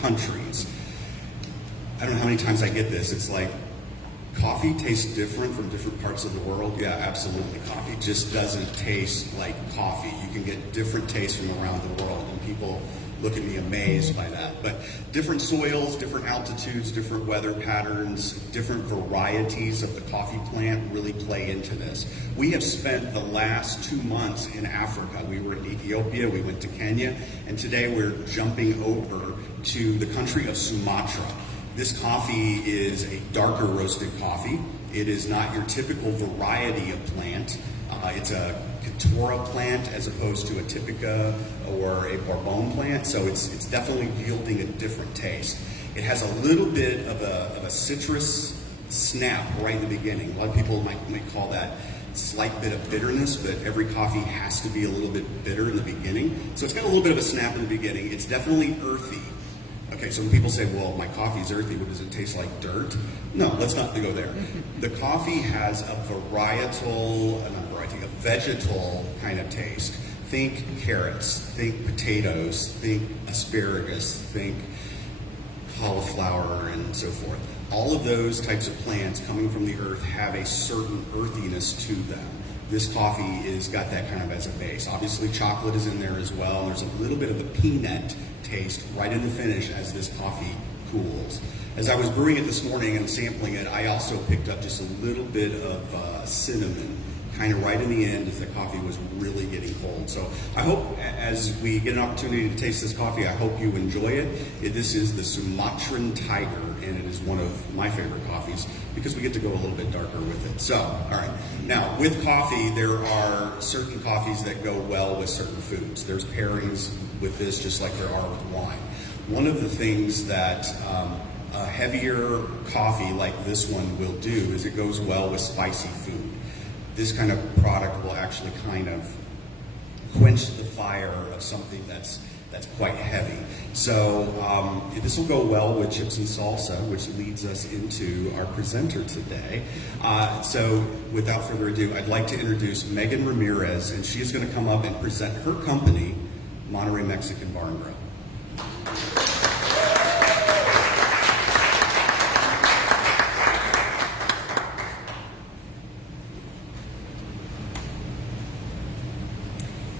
countries. I don't know how many times I get this. It's like, coffee tastes different from different parts of the world. Yeah, absolutely. Coffee just doesn't taste like coffee. You can get different tastes from around the world, and people look at me amazed by that. But different soils, different altitudes, different weather patterns, different varieties of the coffee plant really play into this. We have spent the last 2 months in Africa. We were in Ethiopia, we went to Kenya, and today we're jumping over to the country of Sumatra. This coffee is a darker roasted coffee. It is not your typical variety of plant. It's a Caturra plant as opposed to a Typica or a Bourbon plant, so it's definitely yielding a different taste. It has a little bit of a citrus snap right in the beginning. A lot of people might call that slight bit of bitterness, but every coffee has to be a little bit bitter in the beginning. So it's got a little bit of a snap in the beginning. It's definitely earthy. Okay, so when people say, well, my coffee's earthy, what does it taste like, dirt? No, let's not go there. The coffee has a vegetal kind of taste. Think carrots, think potatoes, think asparagus, think cauliflower, and so forth. All of those types of plants coming from the earth have a certain earthiness to them. This coffee is got that kind of as a base. Obviously, chocolate is in there as well. There's a little bit of a peanut taste right in the finish as this coffee cools. As I was brewing it this morning and sampling it, I also picked up just a little bit of cinnamon, kind of right in the end as the coffee was really getting cold. So I hope as we get an opportunity to taste this coffee, I hope you enjoy it. This is the Sumatran Tiger, and it is one of my favorite coffees because we get to go a little bit darker with it. So, all right. Now, with coffee, there are certain coffees that go well with certain foods. There's pairings with this just like there are with wine. One of the things that a heavier coffee like this one will do is it goes well with spicy food. This kind of product will actually kind of quench the fire of something that's quite heavy. So this will go well with chips and salsa, which leads us into our presenter today. So without further ado, I'd like to introduce Megan Ramirez, and she is going to come up and present her company, Monterrey Mexican Bar and Grill.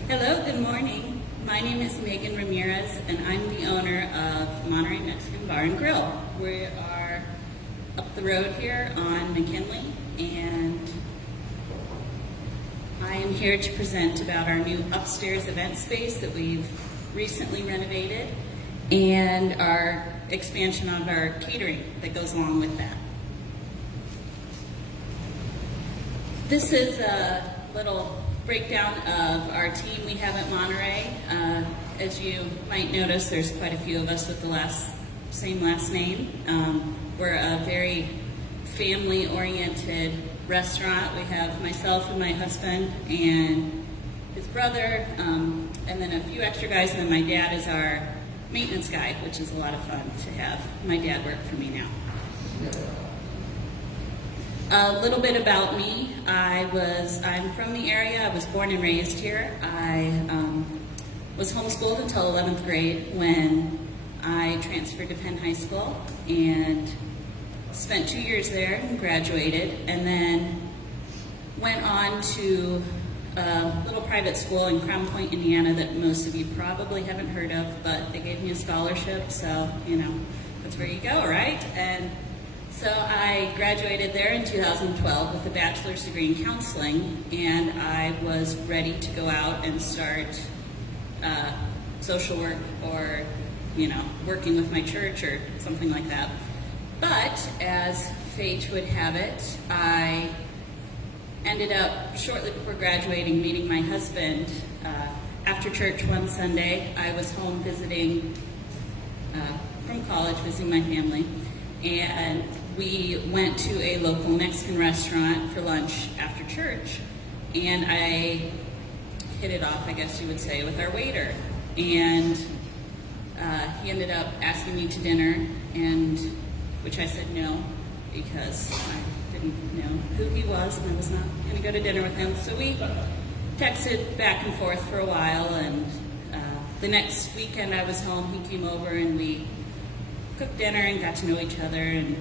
Hello, good morning. My name is Megan Ramirez, and I'm the owner of Monterrey Mexican Bar and Grill. We are up the road here on McKinley, and I am here to present about our new upstairs event space that we've recently renovated and our expansion of our catering that goes along with that. This is a little breakdown of our team we have at Monterey. As you might notice, there's quite a few of us with the same last name. We're a very family-oriented restaurant. We have myself and my husband and his brother, and then a few extra guys, and then my dad is our maintenance guy, which is a lot of fun to have my dad work for me now. A little bit about me. I'm from the area. I was born and raised here. I was homeschooled until 11th grade when I transferred to Penn High School and spent 2 years there and graduated, and then went on to a little private school in Crown Point, Indiana that most of you probably haven't heard of, but they gave me a scholarship, so, that's where you go, right? And so I graduated there in 2012 with a bachelor's degree in counseling, and I was ready to go out and start social work or, working with my church or something like that. But as fate would have it, I ended up shortly before graduating meeting my husband after church one Sunday. I was home visiting from college, visiting my family, and we went to a local Mexican restaurant for lunch after church, and I hit it off, I guess you would say, with our waiter. And he ended up asking me to dinner, and which I said no, because I didn't know who he was, and I was not going to go to dinner with him. So we texted back and forth for a while, and the next weekend I was home, he came over, and we cooked dinner and got to know each other and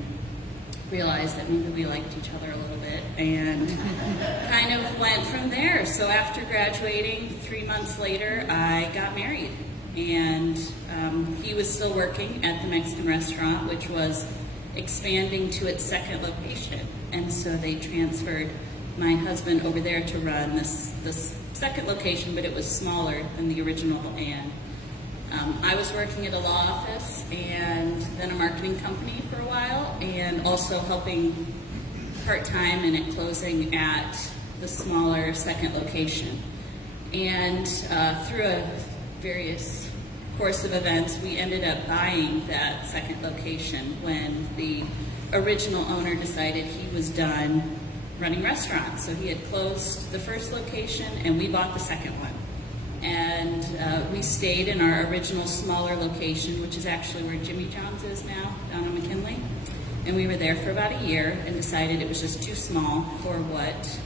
realized that maybe we liked each other a little bit and kind of went from there. So after graduating, 3 months later, I got married. And he was still working at the Mexican restaurant, which was expanding to its second location. And so they transferred my husband over there to run this second location, but it was smaller than the original. And I was working at a law office and then a marketing company for a while, and also helping part-time and at closing at the smaller second location. And through a various course of events, we ended up buying that second location when the original owner decided he was done running restaurants. So he had closed the first location and we bought the second one. And we stayed in our original smaller location, which is actually where Jimmy John's is now, down on McKinley. And we were there for about a year and decided it was just too small for what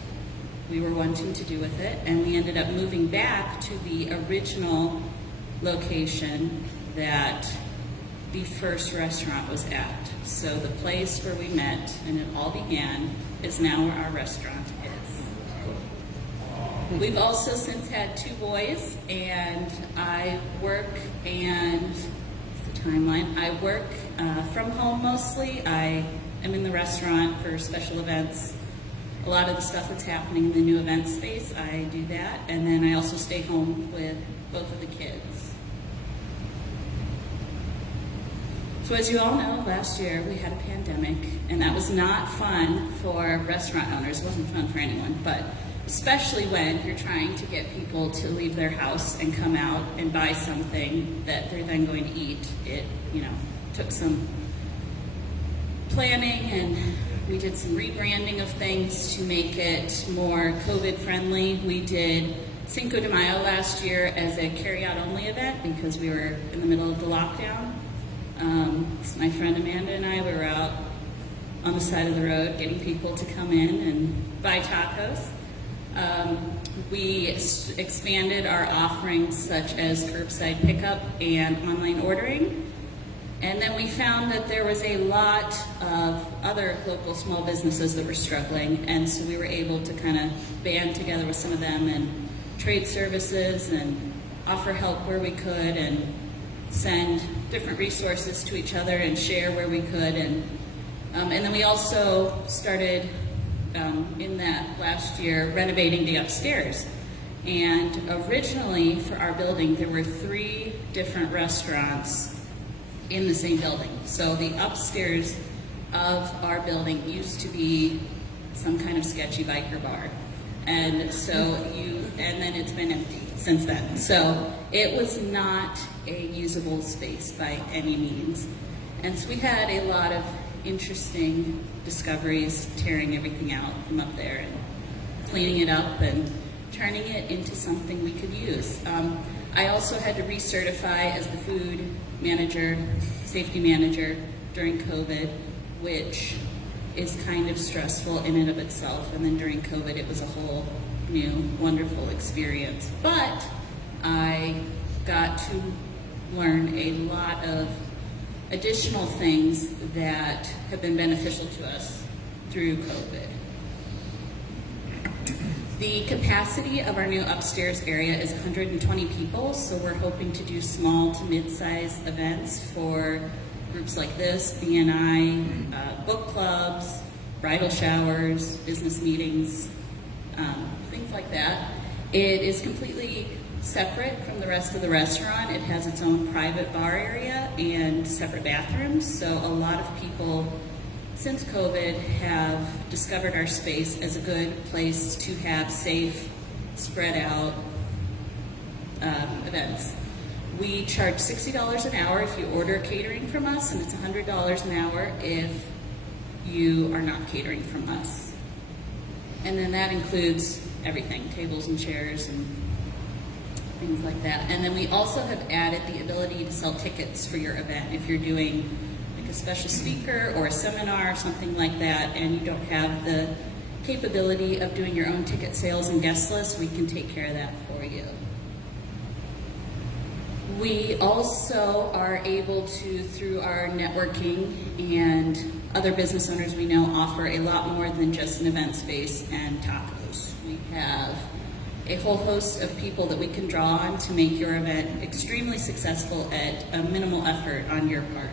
we were wanting to do with it. And we ended up moving back to the original location that the first restaurant was at. So the place where we met and it all began is now where our restaurant is. We've also since had 2 boys, and I work, and the timeline, I work from home mostly. I am in the restaurant for special events. A lot of the stuff that's happening in the new event space, I do that. And then I also stay home with both of the kids. So as you all know, last year we had a pandemic, and that was not fun for restaurant owners. It wasn't fun for anyone, but especially when you're trying to get people to leave their house and come out and buy something that they're then going to eat. It, took some planning, and we did some rebranding of things to make it more COVID friendly. We did Cinco de Mayo last year as a carry-out only event because we were in the middle of the lockdown. So my friend Amanda and I were out on the side of the road getting people to come in and buy tacos. We expanded our offerings such as curbside pickup and online ordering. And then we found that there was a lot of other local small businesses that were struggling, and so we were able to kind of band together with some of them and trade services and offer help where we could and send different resources to each other and share where we could. And then we also started in that last year renovating the upstairs. And originally for our building, there were 3 different restaurants in the same building. So the upstairs of our building used to be some kind of sketchy biker bar. And then it's been empty since then. So it was not a usable space by any means. And so we had a lot of interesting discoveries, tearing everything out from up there and cleaning it up and turning it into something we could use. I also had to recertify as the food manager, safety manager during COVID, which is kind of stressful in and of itself. And then during COVID, it was a whole new, wonderful experience. But I got to learn a lot of additional things that have been beneficial to us through COVID. The capacity of our new upstairs area is 120 people, so we're hoping to do small to mid-size events for groups like this, BNI, book clubs, bridal showers, business meetings, things like that. It is completely separate from the rest of the restaurant. It has its own private bar area and separate bathrooms, so a lot of people since COVID have discovered our space as a good place to have safe, spread out events. We charge $60 an hour if you order catering from us, and it's $100 an hour if you are not catering from us. And then that includes everything, tables and chairs and things like that. And then we also have added the ability to sell tickets for your event. If you're doing like a special speaker or a seminar or something like that, and you don't have the capability of doing your own ticket sales and guest lists, we can take care of that for you. We also are able to, through our networking and other business owners we know, offer a lot more than just an event space and tacos. We have a whole host of people that we can draw on to make your event extremely successful at a minimal effort on your part.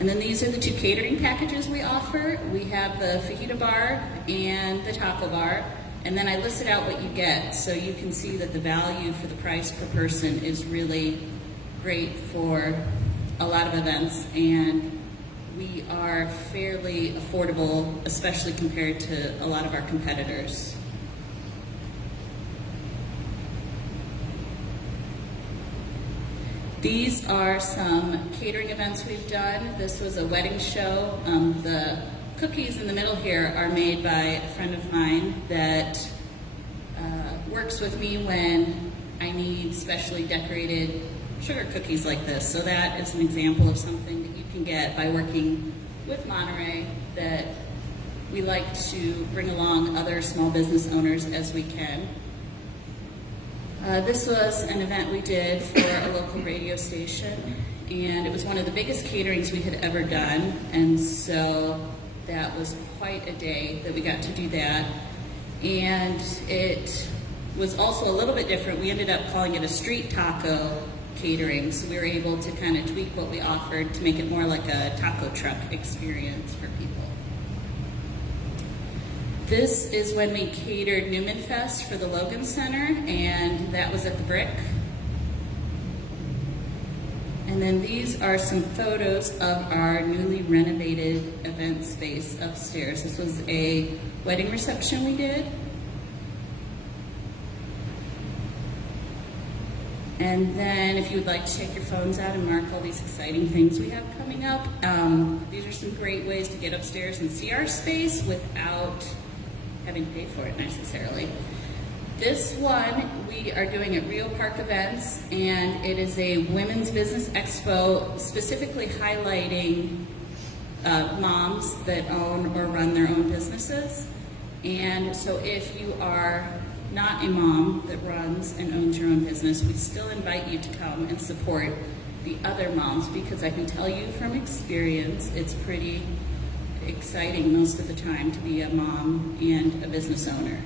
And then these are the 2 catering packages we offer. We have the fajita bar and the taco bar. And then I listed out what you get, so you can see that the value for the price per person is really great for a lot of events, and we are fairly affordable, especially compared to a lot of our competitors. These are some catering events we've done. This was a wedding show. The cookies in the middle here are made by a friend of mine that works with me when I need specially decorated sugar cookies like this. So that is an example of something that you can get by working with Monterrey, that we like to bring along other small business owners as we can. This was an event we did for a local radio station, and it was one of the biggest caterings we had ever done, and so that was quite a day that we got to do that. And it was also a little bit different. We ended up calling it a street taco catering, so we were able to kind of tweak what we offered to make it more like a taco truck experience for people. This is when we catered Newman Fest for the Logan Center, and that was at the Brick. And then these are some photos of our newly renovated event space upstairs. This was a wedding reception we did. And then if you would like to take your phones out and mark all these exciting things we have coming up, these are some great ways to get upstairs and see our space without having to pay for it necessarily. This one we are doing at Rio Park Events, and it is a women's business expo specifically highlighting moms that own or run their own businesses. And so if you are not a mom that runs and owns your own business, we still invite you to come and support the other moms, because I can tell you from experience, it's pretty exciting most of the time to be a mom and a business owner.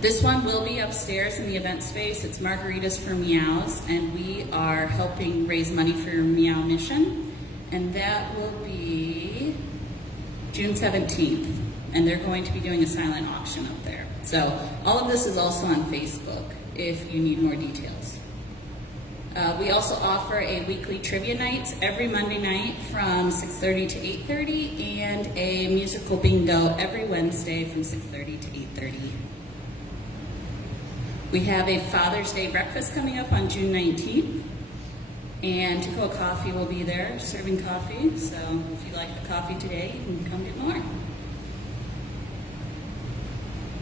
This one will be upstairs in the event space. It's Margaritas for Meows, and we are helping raise money for Meow Mission, and that will be June 17th, and they're going to be doing a silent auction up there. So all of this is also on Facebook if you need more details. We also offer a weekly trivia nights every Monday night from 6:30 to 8:30, and a musical bingo every Wednesday from 6:30 to 8:30. We have a Father's Day breakfast coming up on June 19th, and Tacoa Coffee will be there serving coffee, so if you like the coffee today, you can come get more.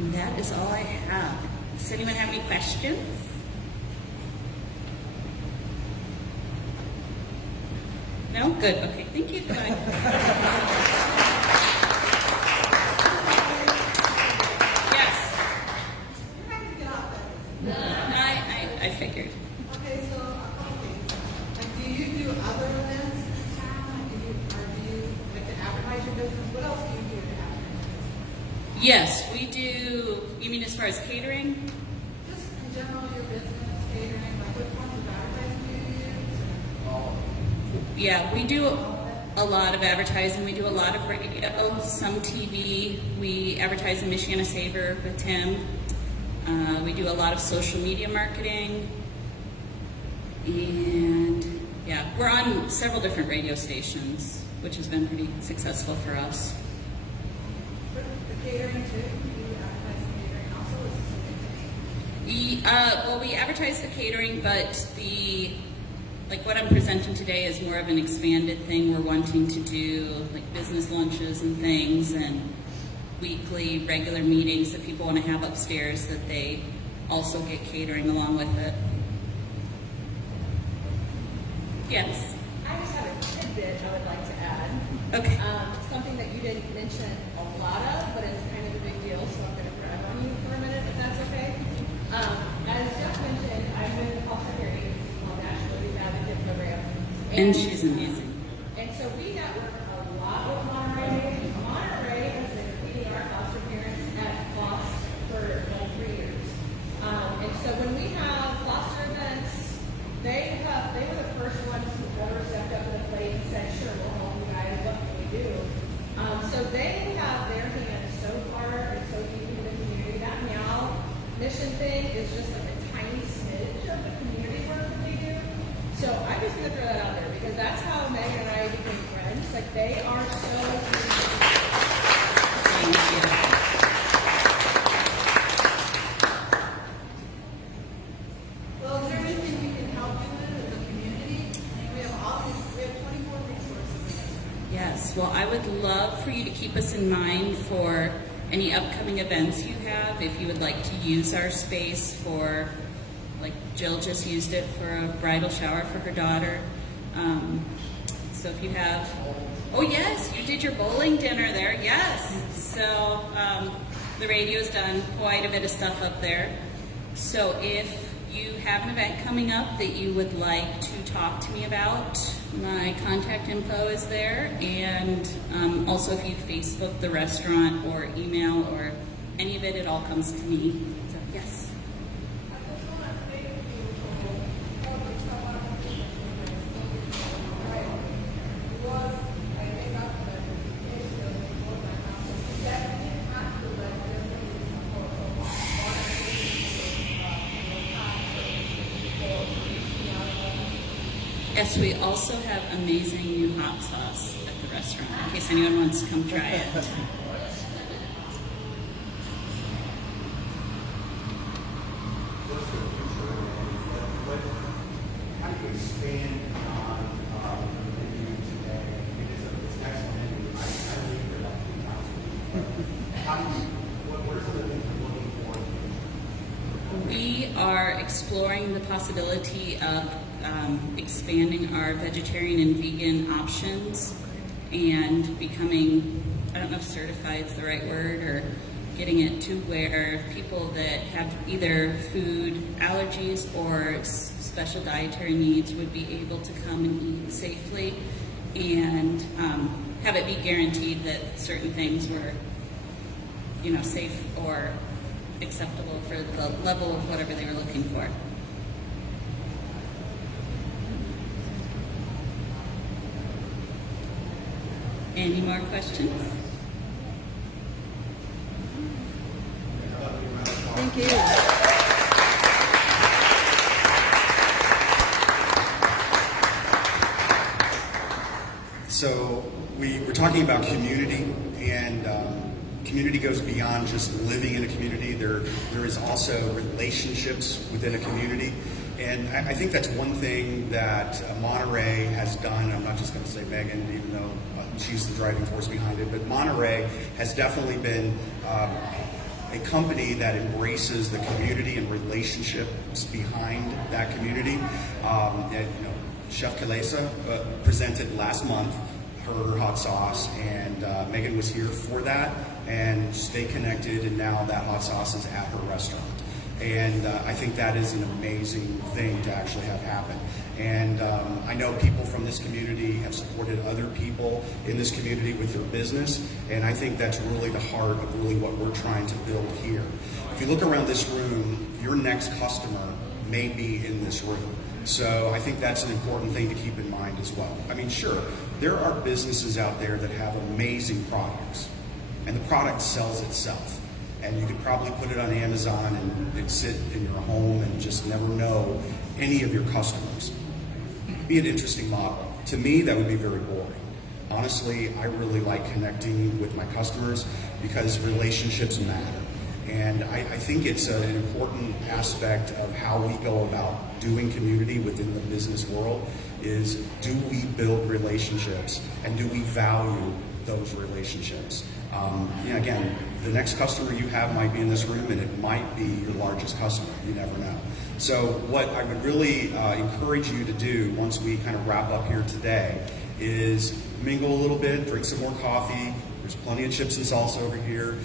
And that is all I have. Does anyone have any questions? No? Good. Okay. Thank you. Goodbye. Yes. You're not going to get off that. I figured. Okay, so like, do you do other events in town? Do you like to advertise your business? What else do you do to advertise? Yes, we do. You mean as far as catering? Just in general, your business, catering, like what forms of advertising do you use? Yeah, we do a lot of advertising. We do a lot of radio, some TV. We advertise in Michiana Savor with Tim. We do a lot of social media marketing. And yeah, we're on several different radio stations, which has been pretty successful for us. But the catering too? Do you advertise the catering also? Or is this something different? Well, we advertise the catering, but like what I'm presenting today is more of an expanded thing. We're wanting to do like business lunches and things, and weekly regular meetings that people want to have upstairs, that they also get catering along with it. Yes. I just have a tidbit I would like to add. Okay. Something that you didn't mention a lot of, but it's kind of a big deal, so I'm going to grab on you for a minute, if that's As Jeff mentioned, I'm with the Foster Care Agency called National Youth Advocate Program. And she's amazing. And so we network a lot with Monterrey. Monterrey has been feeding our foster parents at cost for like 3 years. And so when we have foster events, they were the first ones who ever stepped up to the plate and said, sure, we'll help you guys, what can we do? So they have their hands so far and so deep in the community. That meow mission thing is just like a tiny smidge of the community work that they do. So I'm just going to throw that out there because that's how Megan and I became friends. Like they are so. Thank you. Well, is there anything we can help you with as a community? We have 24 resources. Yes, well, I would love for you to keep us in mind for any upcoming events you have. If you would like to use our space for, like Jill just used it for a bridal shower for her daughter. So if you have, oh yes, you did your bowling dinner there, yes. So the radio's done quite a bit of stuff up there. So if you have an event coming up that you would like to talk to me about, my contact info is there. And also if you Facebook the restaurant or email or any of it, it all comes to me. So yes. Yes, we also have amazing new hot sauce at the restaurant, in case anyone wants to come try it. How do you expand beyond the menu today? It's an excellent menu. I leave for about 3 times a week. How do you, what are some of the things you're looking for? We are exploring the possibility of expanding our vegetarian and vegan options and becoming, I don't know if certified is the right word, or getting it to where people that have either food allergies or special dietary needs would be able to come and eat safely and have it be guaranteed that certain things were, you know, safe or acceptable for the level of whatever they were looking for. Any more questions? Thank you. So we're talking about community, and community goes beyond just living in a community. There is also relationships within a community. And I think that's one thing that Monterey has done. I'm not just going to say Megan, even though she's the driving force behind it, but Monterey has definitely been a company that embraces the community and relationships behind that community. Chef Kalesa presented last month her hot sauce, and Megan was here for that and stay connected, and now that hot sauce is at her restaurant. And I think that is an amazing thing to actually have happen. And I know people from this community have supported other people in this community with their business, and I think that's really the heart of really what we're trying to build here. If you look around this room, your next customer may be in this room. So I think that's an important thing to keep in mind as well. I mean, sure, there are businesses out there that have amazing products, and the product sells itself. And you could probably put it on Amazon and it'd sit in your home and just never know any of your customers. Be an interesting model. To me, that would be very boring. Honestly, I really like connecting with my customers because relationships matter. And I think it's an important aspect of how we go about doing community within the business world is, do we build relationships and do we value those relationships? Again, the next customer you have might be in this room and it might be your largest customer. You never know. So what I would really encourage you to do once we kind of wrap up here today is mingle a little bit, drink some more coffee. There's plenty of chips and salsa over here.